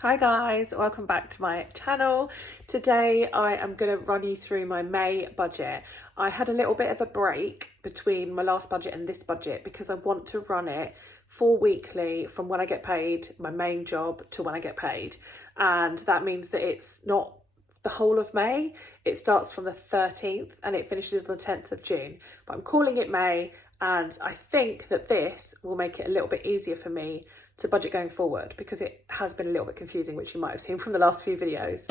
Hi guys, welcome back to my channel. Today I am going to run you through my May budget. I had a little bit of a break between my last budget and this budget because I want to run it 4 weekly from when I get paid, my main job, to when I get paid. And that means that it's not the whole of May. It starts from the 13th and it finishes on the 10th of June. But I'm calling it May, and I think that this will make it a little bit easier for me to budget going forward, because it has been a little bit confusing, which you might have seen from the last few videos.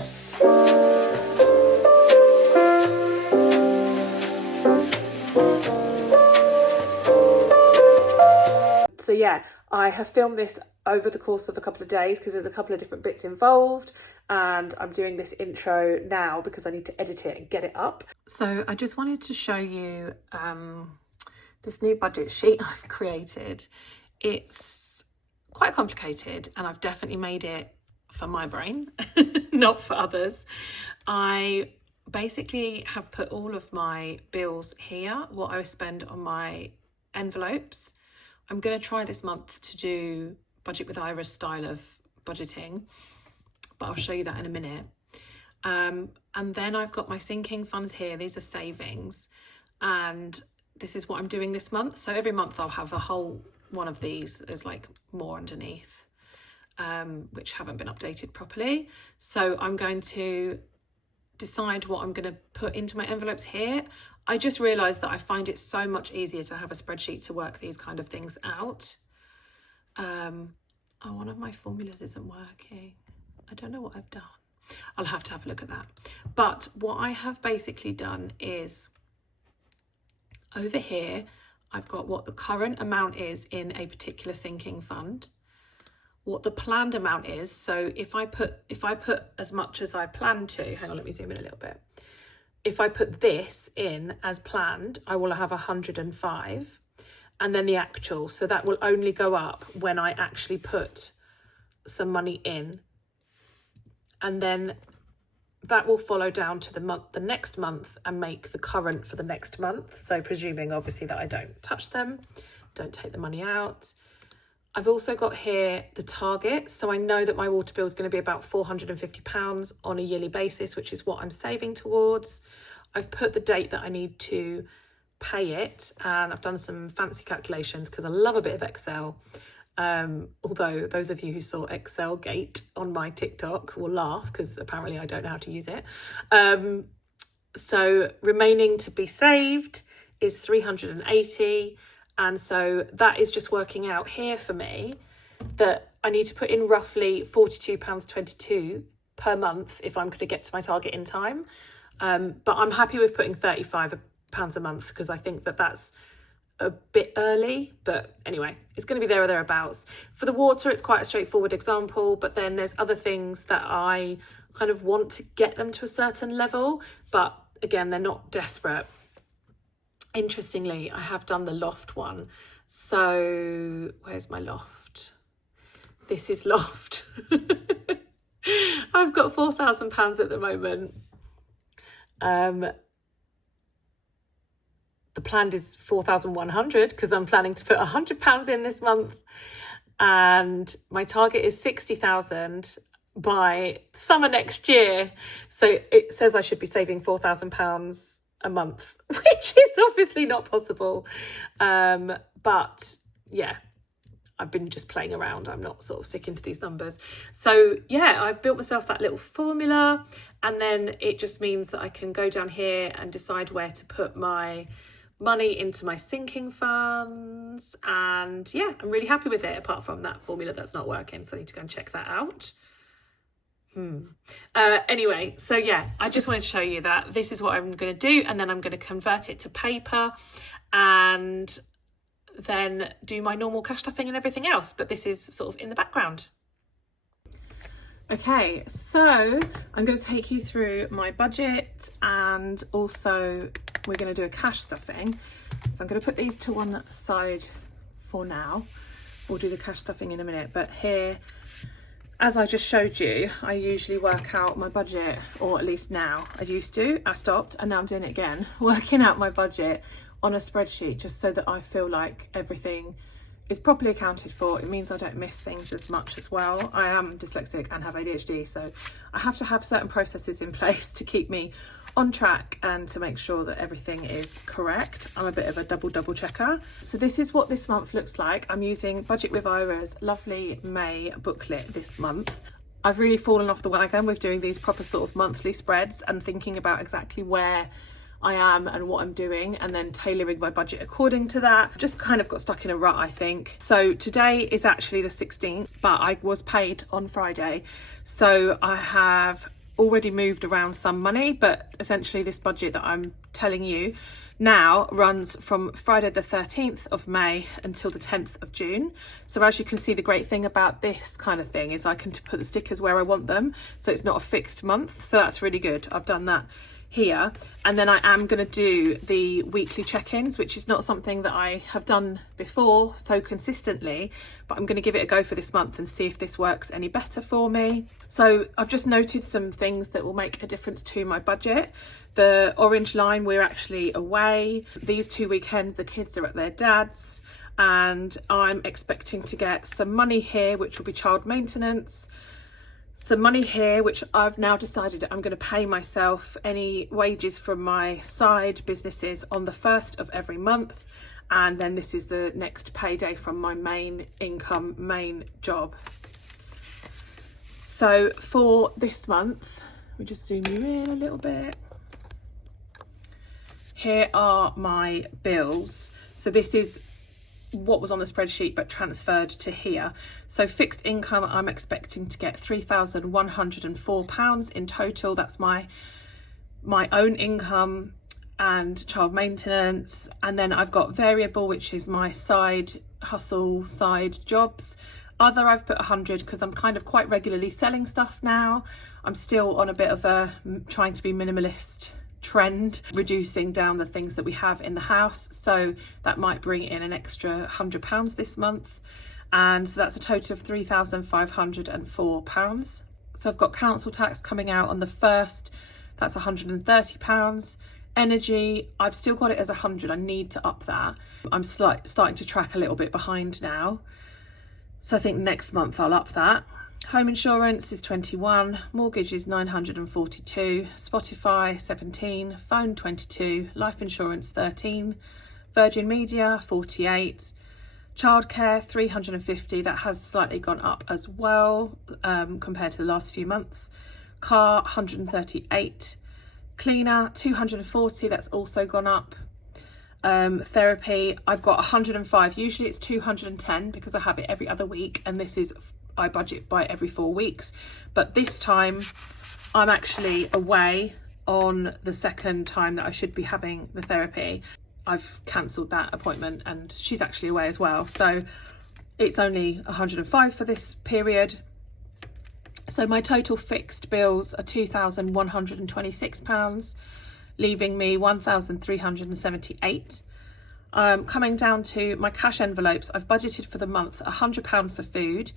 So yeah, I have filmed this over the course of a couple of days because there's a couple of different bits involved, and I'm doing this intro now because I need to edit it and get it up. So I just wanted to show you this new budget sheet I've created. It's quite complicated and I've definitely made it for my brain, not for others. I basically have put all of my bills here, what I spend on my envelopes. I'm going to try this month to do Budget with Ira's style of budgeting, but I'll show you that in a minute. And then I've got my sinking funds here. These are savings, and this is what I'm doing this month. So every month I'll have a whole one of these. There's like more underneath, which haven't been updated properly. So I'm going to decide what I'm going to put into my envelopes here. I just realised that I find it so much easier to have a spreadsheet to work these kind of things out. Oh, one of my formulas isn't working. I don't know what I've done. I'll have to have a look at that. But what I have basically done is, over here, I've got what the current amount is in a particular sinking fund, what the planned amount is. So if I put as much as I plan to, hang on, let me zoom in a little bit. If I put this in as planned, I will have 105, and then the actual. So that will only go up when I actually put some money in, and then that will follow down to the next month and make the current for the next month. So presuming obviously that I don't touch them, don't take the money out. I've also got here the target. So I know that my water bill is going to be about £450 on a yearly basis, which is what I'm saving towards. I've put the date that I need to pay it, and I've done some fancy calculations because I love a bit of Excel. Although those of you who saw Excel Gate on my TikTok will laugh because apparently I don't know how to use it. So remaining to be saved is 380. And so that is just working out here for me that I need to put in roughly £42.22 per month if I'm going to get to my target in time. But I'm happy with putting £35 a month because I think that that's a bit early, but anyway, it's going to be there or thereabouts. For the water, it's quite a straightforward example, but then there's other things that I kind of want to get them to a certain level, but again, they're not desperate. Interestingly, I have done the loft one. So where's my loft? This is loft. I've got £4,000 at the moment. The plan is 4,100 because I'm planning to put £100 in this month, and my target is 60,000 by summer next year. So it says I should be saving £4,000 a month, which is obviously not possible. But yeah, I've been just playing around. I'm not sort of sticking to these numbers. So yeah, I've built myself that little formula, and then it just means that I can go down here and decide where to put my money into my sinking funds. And yeah, I'm really happy with it, apart from that formula that's not working, so I need to go and check that out. Anyway, so yeah, I just wanted to show you that this is what I'm going to do, and then I'm going to convert it to paper and then do my normal cash stuffing and everything else, but this is sort of in the background. Okay, so I'm going to take you through my budget, and also we're going to do a cash stuffing. So I'm going to put these to one side for now. We'll do the cash stuffing in a minute, but here, as I just showed you, I usually work out my budget, or at least now. I used to, I stopped, and now I'm doing it again, working out my budget on a spreadsheet, just so that I feel like everything is properly accounted for, it means I don't miss things as much as well. I am dyslexic and have ADHD, so I have to have certain processes in place to keep me on track and to make sure that everything is correct. I'm a bit of a double checker. So this is what this month looks like. I'm using Budget with Ira's lovely May booklet this month. I've really fallen off the wagon with doing these proper sort of monthly spreads and thinking about exactly where I am and what I'm doing, and then tailoring my budget according to that. Just kind of got stuck in a rut, I think. So today is actually the 16th, but I was paid on Friday. So I have already moved around some money, but essentially this budget that I'm telling you now runs from Friday the 13th of May until the 10th of June. So as you can see, the great thing about this kind of thing is I can put the stickers where I want them, so it's not a fixed month. So that's really good. I've done that here, and then I am going to do the weekly check-ins, which is not something that I have done before so consistently, but I'm going to give it a go for this month and see if this works any better for me. So I've just noted some things that will make a difference to my budget. The orange line, we're actually away these 2 weekends, the kids are at their dad's, and I'm expecting to get some money here, which will be child maintenance. Some money here, which I've now decided I'm going to pay myself any wages from my side businesses on the 1st of every month. And then this is the next payday from my main income, main job. So for this month, we just zoom you in a little bit. Here are my bills. So this is what was on the spreadsheet but transferred to here. So fixed income, I'm expecting to get £3,104 in total. That's my own income and child maintenance, and then I've got variable, which is my side hustle, side jobs. Other, I've put 100 because I'm kind of quite regularly selling stuff now. I'm still on a bit of a trying to be minimalist trend, reducing down the things that we have in the house, so that might bring in an extra £100 this month, and so that's a total of £3,504. So I've got council tax coming out on the 1st, that's £130. Energy, I've still got it as 100. I need to up that. I'm starting to track a little bit behind now, so I think next month I'll up that. Home insurance is 21, mortgage is 942, Spotify 17, phone 22, life insurance 13, Virgin Media 48, childcare 350, that has slightly gone up as well compared to the last few months. Car 138, cleaner 240, that's also gone up. Therapy, I've got 105, usually it's 210 because I have it every other week, and this is I budget by every 4 weeks, but this time I'm actually away on the second time that I should be having the therapy. I've cancelled that appointment and she's actually away as well, so it's only 105 for this period. So my total fixed bills are £2,126, leaving me £1,378. Coming down to my cash envelopes, I've budgeted for the month £100 for food.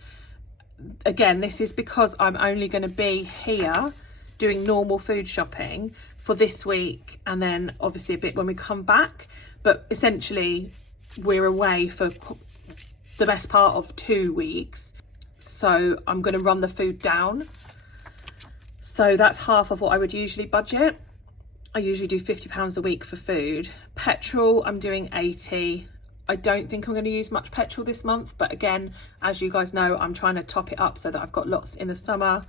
Again, this is because I'm only going to be here doing normal food shopping for this week, and then obviously a bit when we come back, but essentially we're away for the best part of 2 weeks, so I'm going to run the food down. So that's half of what I would usually budget. I usually do £50 a week for food. Petrol, I'm doing 80. I don't think I'm going to use much petrol this month, but again, as you guys know, I'm trying to top it up so that I've got lots in the summer.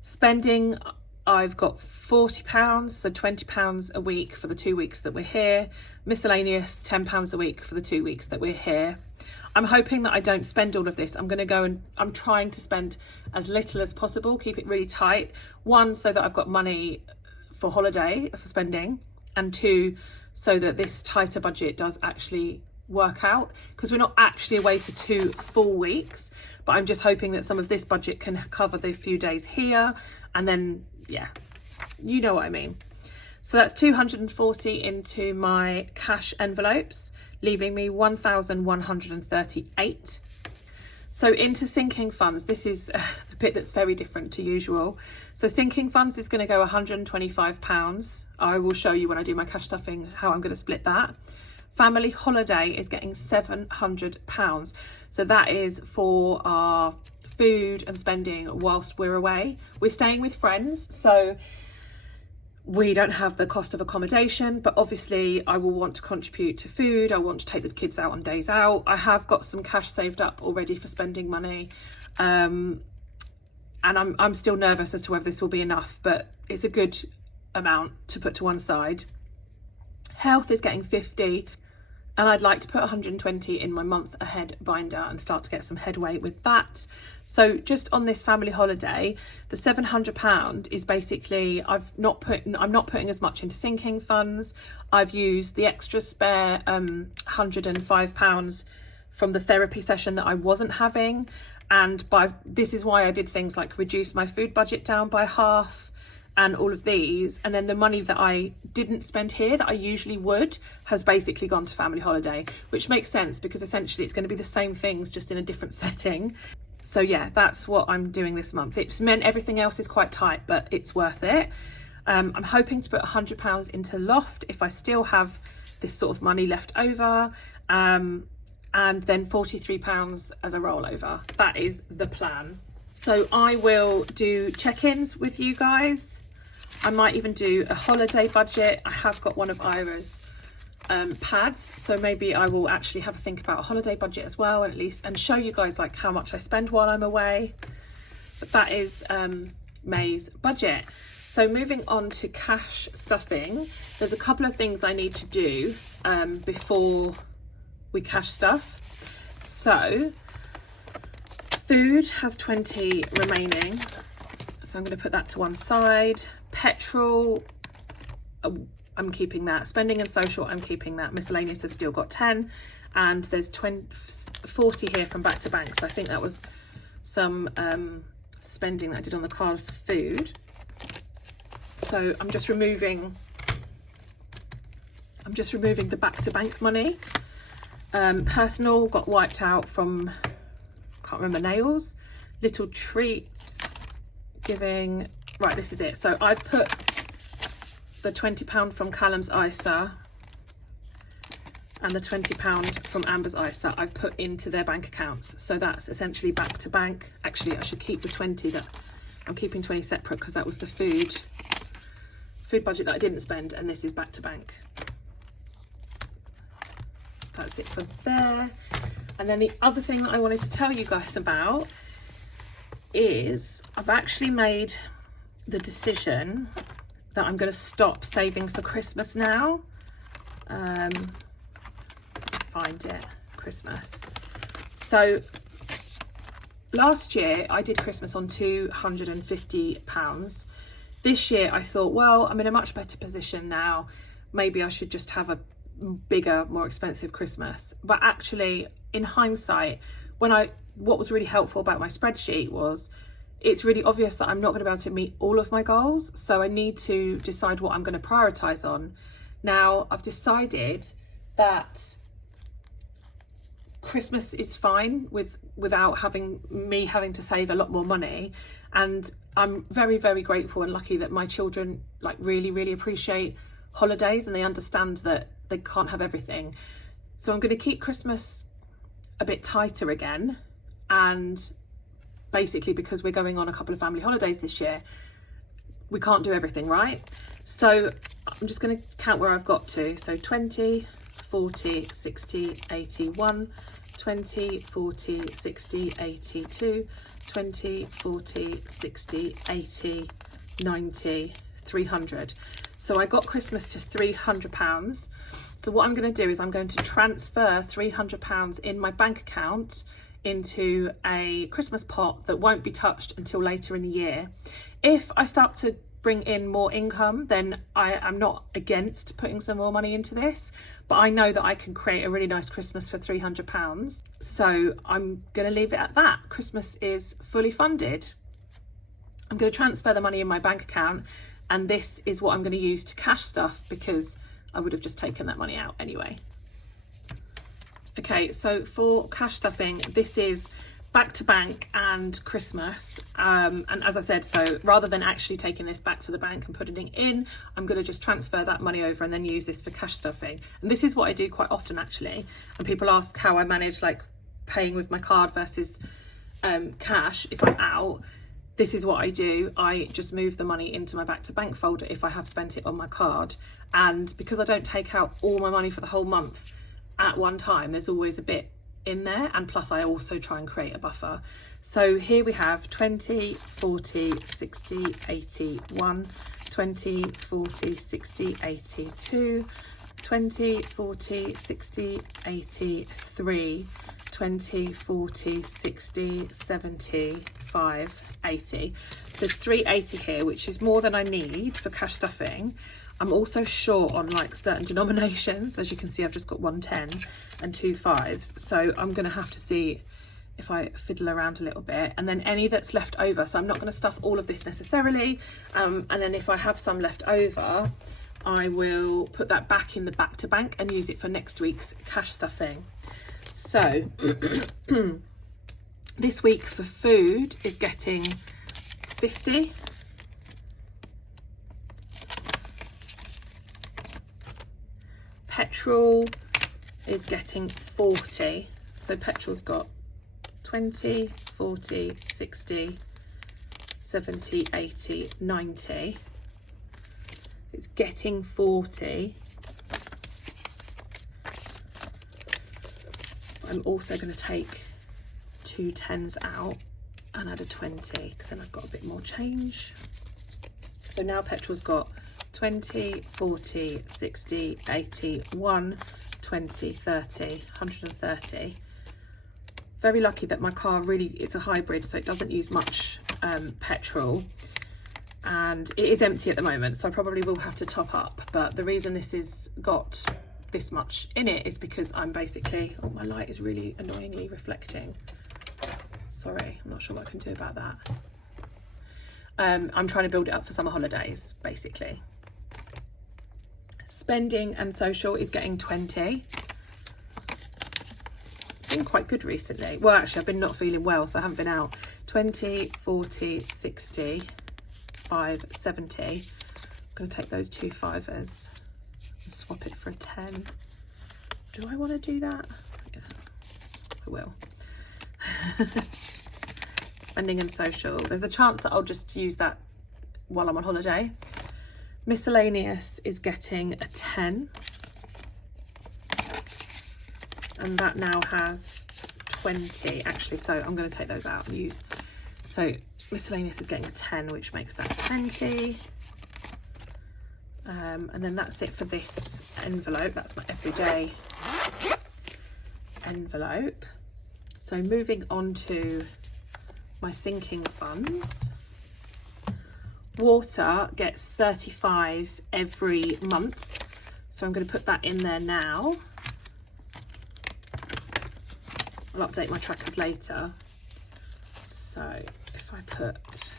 Spending, I've got £40, so £20 a week for the 2 weeks that we're here. Miscellaneous, £10 a week for the 2 weeks that we're here. I'm hoping that I don't spend all of this. I'm going to go and I'm trying to spend as little as possible, keep it really tight. One, so that I've got money for holiday, for spending, and two, so that this tighter budget does actually work out, because we're not actually away for 2 full weeks, but I'm just hoping that some of this budget can cover the few days here, and then yeah, you know what I mean. So that's 240 into my cash envelopes, leaving me 1,138. So into sinking funds, this is the bit that's very different to usual. So sinking funds is going to go £125. I will show you when I do my cash stuffing how I'm going to split that. family holiday is getting £700. So that is for our food and spending whilst we're away. We're staying with friends, so we don't have the cost of accommodation, but obviously I will want to contribute to food. I want to take the kids out on days out. I have got some cash saved up already for spending money. And I'm still nervous as to whether this will be enough, but it's a good amount to put to one side. Health is getting 50, and I'd like to put 120 in my month ahead binder and start to get some headway with that. So just on this family holiday, the £700 is basically, I'm not putting as much into sinking funds. I've used the extra spare £105 from the therapy session that I wasn't having, and this is why I did things like reduce my food budget down by half and all of these, and then the money that I didn't spend here that I usually would has basically gone to family holiday, which makes sense because essentially it's going to be the same things just in a different setting. So yeah, that's what I'm doing this month. It's meant everything else is quite tight, but it's worth it. I'm hoping to put £100 into Loft if I still have this sort of money left over, and then £43 as a rollover. That is the plan. So I will do check-ins with you guys. I might even do a holiday budget. I have got one of Ira's pads, so maybe I will actually have a think about a holiday budget as well, and show you guys like how much I spend while I'm away. But that is May's budget. So moving on to cash stuffing, there's a couple of things I need to do before we cash stuff. So food has 20 remaining, so I'm going to put that to one side. Petrol, I'm keeping that. Spending and social, I'm keeping that. Miscellaneous has still got 10, and there's 40 here from back to bank, so I think that was some spending that I did on the card for food. So I'm just removing the back to bank money. Personal got wiped out from, can't remember, nails. Little treats, giving, right, this is it. So I've put the £20 from Callum's ISA and the £20 from Amber's ISA I've put into their bank accounts. So that's essentially back to bank. Actually, I should keep the 20 that I'm keeping 20 separate because that was the food budget that I didn't spend, and this is back to bank. That's it for there. And then the other thing that I wanted to tell you guys about is I've actually made the decision that I'm going to stop saving for Christmas now. Find it, Christmas. So last year I did Christmas on £250. This year I thought, well, I'm in a much better position now. Maybe I should just have a bigger, more expensive Christmas. But actually, in hindsight, what was really helpful about my spreadsheet was it's really obvious that I'm not going to be able to meet all of my goals. So I need to decide what I'm going to prioritize on. Now, I've decided that Christmas is fine without having to save a lot more money, and I'm very, very grateful and lucky that my children like really, really appreciate holidays and they understand that they can't have everything. So I'm going to keep Christmas a bit tighter again, and basically because we're going on a couple of family holidays this year, we can't do everything, right? So I'm just going to count where I've got to. So 20, 40, 60, 81, 20, 40, 60, 82, 20, 40, 60, 80, 90, 300. So I got Christmas to £300. So what I'm going to do is I'm going to transfer £300 in my bank account into a Christmas pot that won't be touched until later in the year. If I start to bring in more income, then I am not against putting some more money into this, but I know that I can create a really nice Christmas for £300. So I'm going to leave it at that. Christmas is fully funded. I'm going to transfer the money in my bank account, and this is what I'm going to use to cash stuff because I would have just taken that money out anyway. Okay, so for cash stuffing, this is back to bank and Christmas, and as I said, so rather than actually taking this back to the bank and putting it in, I'm going to just transfer that money over and then use this for cash stuffing. And this is what I do quite often actually, and people ask how I manage like paying with my card versus cash if I'm out. This is what I do. I just move the money into my back to bank folder if I have spent it on my card, and because I don't take out all my money for the whole month at one time, there's always a bit in there, and plus I also try and create a buffer. So here we have 20, 40, 60, 80, 1, 20, 40, 60, 80, 2, 20, 40, 60, 80, 3, 20, 40, 60, 70, 5, 80. So there's 380 here, which is more than I need for cash stuffing. I'm also short on like certain denominations. As you can see, I've just got 110 and 2 5s. So I'm going to have to see if I fiddle around a little bit, and then any that's left over. So I'm not going to stuff all of this necessarily. And then if I have some left over, I will put that back in the back to bank and use it for next week's cash stuffing. So this week for food is getting 50. Petrol is getting 40. So petrol's got 20, 40, 60, 70, 80, 90. It's getting 40. I'm also going to take 2 10s out and add a 20, because then I've got a bit more change. So now petrol's got 20, 40, 60, 80, 1, 20, 30, 130. Very lucky that my car really is a hybrid, so it doesn't use much petrol, and it is empty at the moment, so I probably will have to top up. But the reason this has got this much in it is because I'm basically, oh, my light is really annoyingly reflecting. Sorry, I'm not sure what I can do about that. I'm trying to build it up for summer holidays, basically. Spending and social is getting 20. Been quite good recently. Well, actually, I've been not feeling well, so I haven't been out. 20, 40, 60, 5, 70. I'm going to take those 2 5s and swap it for a 10. Do I want to do that? Yeah, I will. Spending and social. There's a chance that I'll just use that while I'm on holiday. Miscellaneous is getting a 10. And that now has 20 actually, so I'm going to take those out and use. So miscellaneous is getting a 10, which makes that 20. And then that's it for this envelope. That's my everyday envelope. So moving on to my sinking funds. Water gets 35 every month, so I'm going to put that in there now. I'll update my trackers later. So if I put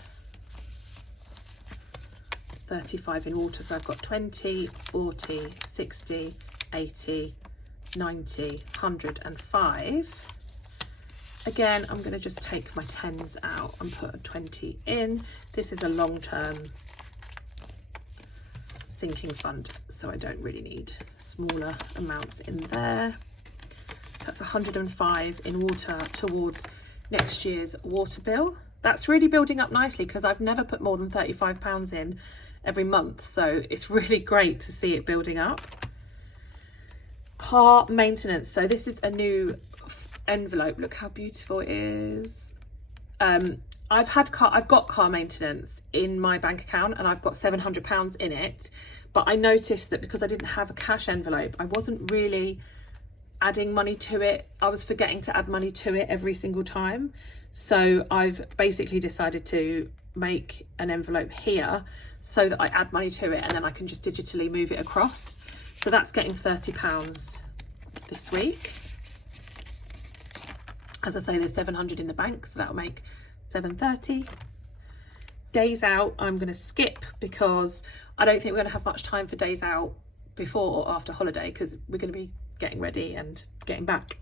35 in water, so I've got 20, 40, 60, 80, 90, 105. Again, I'm going to just take my 10s out and put a 20 in. This is a long-term sinking fund, so I don't really need smaller amounts in there. So that's 105 in water towards next year's water bill. That's really building up nicely because I've never put more than £35 in every month, so it's really great to see it building up. Car maintenance. So this is a new envelope. Look how beautiful it is. I've got car maintenance in my bank account and I've got £700 in it, but I noticed that because I didn't have a cash envelope, I wasn't really adding money to it. I was forgetting to add money to it every single time. So I've basically decided to make an envelope here so that I add money to it and then I can just digitally move it across. So that's getting £30 this week. As I say, there's 700 in the bank, so that'll make 730. Days out, I'm going to skip because I don't think we're going to have much time for days out before or after holiday because we're going to be getting ready and getting back.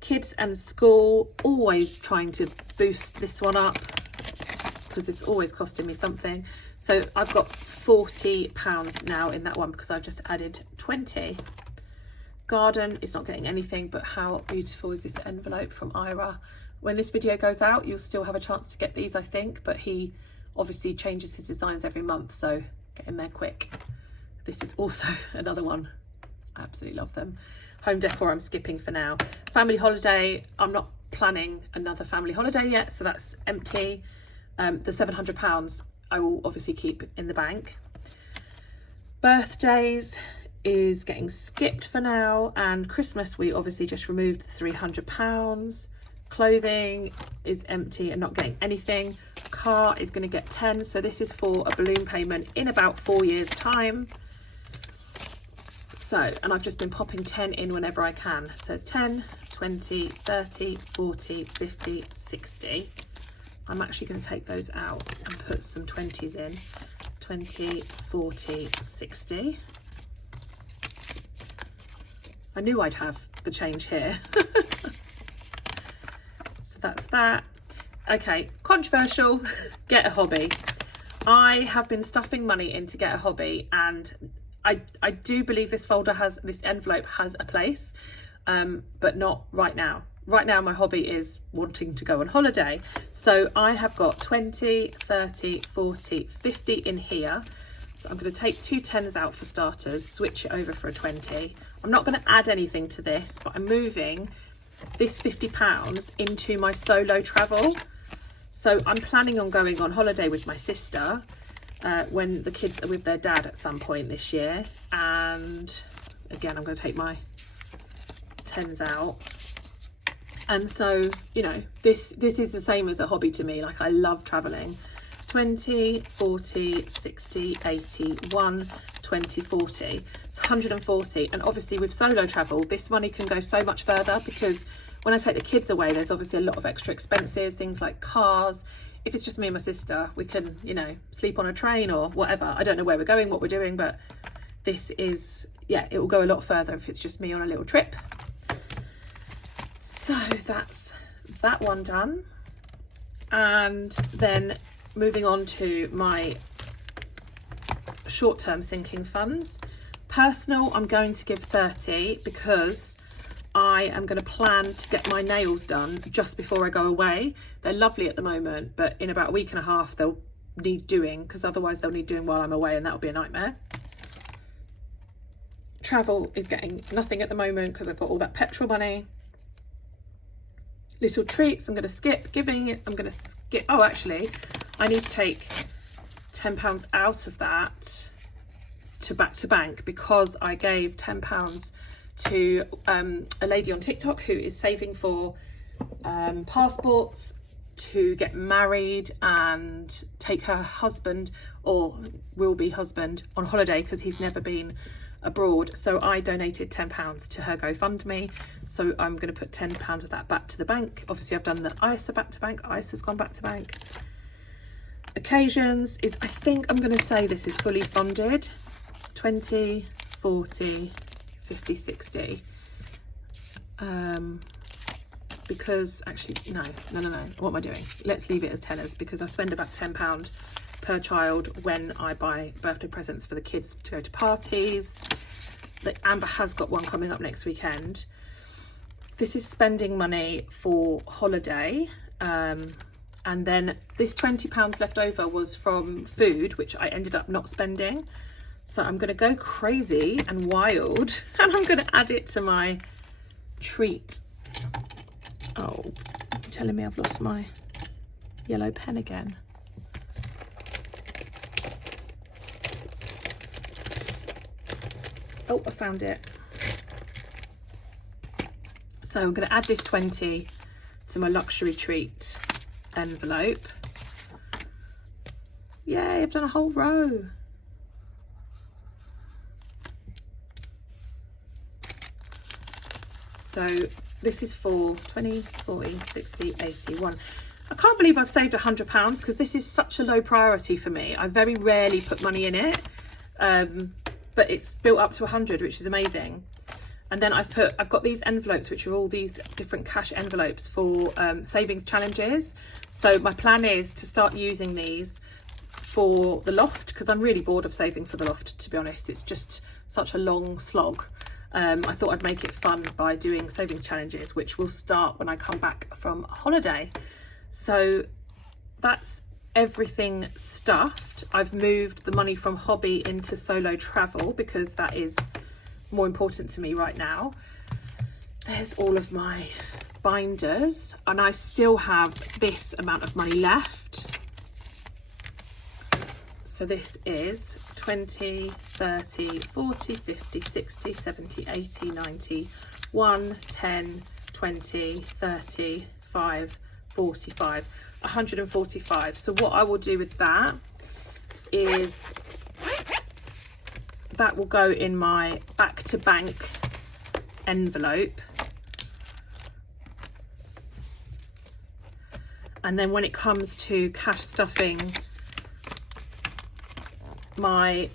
Kids and school, always trying to boost this one up because it's always costing me something. So I've got £40 now in that one because I've just added 20. Garden is not getting anything, but how beautiful is this envelope from Ira? When this video goes out, you'll still have a chance to get these, I think, but he obviously changes his designs every month, so get in there quick. This is also another one. I absolutely love them. Home decor I'm skipping for now. Family holiday, I'm not planning another family holiday yet, so that's empty. The £700 I will obviously keep in the bank. Birthdays is getting skipped for now, and Christmas we obviously just removed the £300. Clothing is empty and not getting anything. Car is going to get 10, so this is for a balloon payment in about 4 years time. So, and I've just been popping 10 in whenever I can, so it's 10, 20, 30, 40, 50, 60. I'm actually going to take those out and put some 20s in. 20, 40, 60. I knew I'd have the change here. So that's that. Okay, controversial, get a hobby. I have been stuffing money in to get a hobby, and I do believe this envelope has a place, but not right now. Right now my hobby is wanting to go on holiday. So I have got 20, 30, 40, 50 in here. So I'm going to take 2 10s out for starters, switch it over for a 20. I'm not going to add anything to this, but I'm moving this £50 into my solo travel. So I'm planning on going on holiday with my sister when the kids are with their dad at some point this year. And again, I'm going to take my 10s out. And so, you know, this is the same as a hobby to me. Like, I love traveling. 20, 40, 60, 80, 1, 20, 40. It's 140. And obviously with solo travel, this money can go so much further, because when I take the kids away, there's obviously a lot of extra expenses, things like cars. If it's just me and my sister, we can, you know, sleep on a train or whatever. I don't know where we're going, what we're doing, but this is, yeah, it will go a lot further if it's just me on a little trip. So that's that one done. And then moving on to my short-term sinking funds. Personal, I'm going to give 30 because I am going to plan to get my nails done just before I go away. They're lovely at the moment, but in about a week and a half they'll need doing, because otherwise they'll need doing while I'm away, and that'll be a nightmare. Travel is getting nothing at the moment because I've got all that petrol money. Little treats, I'm going to skip. Giving, I'm going to skip. Oh, actually, I need to take £10 out of that to back to bank, because I gave £10 to a lady on TikTok who is saving for passports to get married and take her husband, or will be husband, on holiday because he's never been abroad. So I donated £10 to her GoFundMe. So I'm going to put £10 of that back to the bank. Obviously I've done the ISA back to bank. ISA's gone back to bank. Occasions is, I think I'm going to say this is fully funded. 20, 40, 50, 60. Because actually, no. What am I doing? Let's leave it as tenors, because I spend about £10 per child when I buy birthday presents for the kids to go to parties. Like, Amber has got one coming up next weekend. This is spending money for holiday. And then this £20 left over was from food, which I ended up not spending. So I'm going to go crazy and wild, and I'm going to add it to my treat. Oh, you're telling me I've lost my yellow pen again. Oh, I found it. So I'm going to add this 20 to my luxury treat envelope. Yay, I've done a whole row. So this is for 20, 40, 60, 80, 1. I can't believe I've saved £100 because this is such a low priority for me. I very rarely put money in it, but it's built up to 100, which is amazing. And then I've got these envelopes, which are all these different cash envelopes for savings challenges. So my plan is to start using these for the loft, because I'm really bored of saving for the loft, to be honest. It's just such a long slog. I thought I'd make it fun by doing savings challenges, which will start when I come back from holiday. So that's everything stuffed. I've moved the money from hobby into solo travel because that is more important to me right now. There's all of my binders, and I still have this amount of money left. So this is 20, 30, 40, 50, 60, 70, 80, 90, 1, 10, 20, 30, 5, 45, 145. So what I will do with that is that will go in my back to bank envelope, and then when it comes to cash stuffing my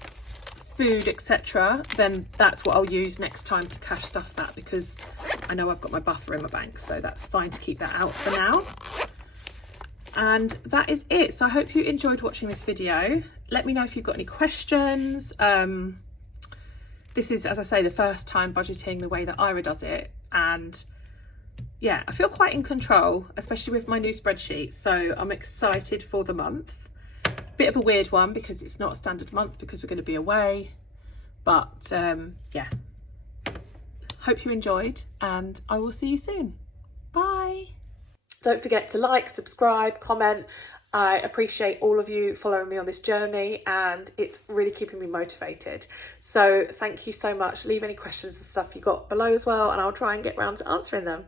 food, etc., then that's what I'll use next time to cash stuff that, because I know I've got my buffer in my bank, so that's fine to keep that out for now. And that is it. So I hope you enjoyed watching this video. Let me know if you've got any questions. This is, as I say, the first time budgeting the way that Ira does it, and yeah, I feel quite in control, especially with my new spreadsheet. So I'm excited for the month. Bit of a weird one because it's not a standard month because we're going to be away, but yeah, hope you enjoyed, and I will see you soon. Bye. Don't forget to like, subscribe, comment. I appreciate all of you following me on this journey, and it's really keeping me motivated. So thank you so much. Leave any questions and stuff you got below as well, and I'll try and get round to answering them.